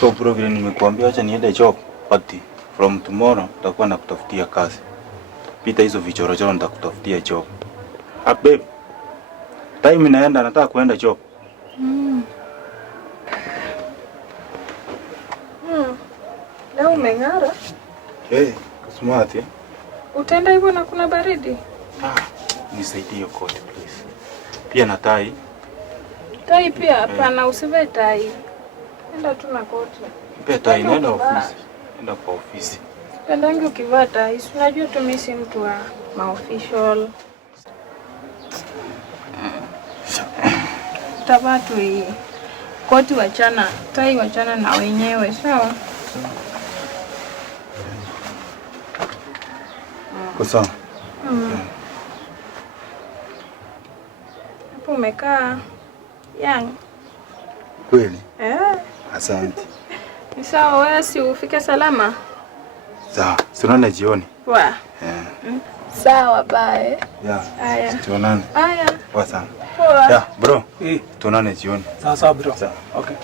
So bro, vile nimekuambia acha niende job, but from tomorrow nitakuwa nakutafutia kazi. Pita hizo vichorochoro nitakutafutia job. Ah babe. Time inaenda, nataka kuenda job. Leo umeng'ara? Smart eh? Utaenda hivyo na kuna baridi? Nisaidie hiyo koti please. Pia na tai. Tai pia hapana, usivae tai. Enda tu na koti. Pia tai nenda ofisi. Enda kwa ofisi. Pendangi ukivaa tai, unajua tu mimi si mtu wa maofficial. Tavaa tu hii. Koti wachana, tai wachana na wenyewe, sawa? Kwa sawa. Hapo umekaa young. Kweli? Asante. Ni sawa, wewe si ufike salama? Sawa, tunaona jioni. Sawa, bye. Haya. Tuonane. Haya. Poa sana. Poa. Bro. Tuonane jioni. Sawa bro. Sawa. Okay.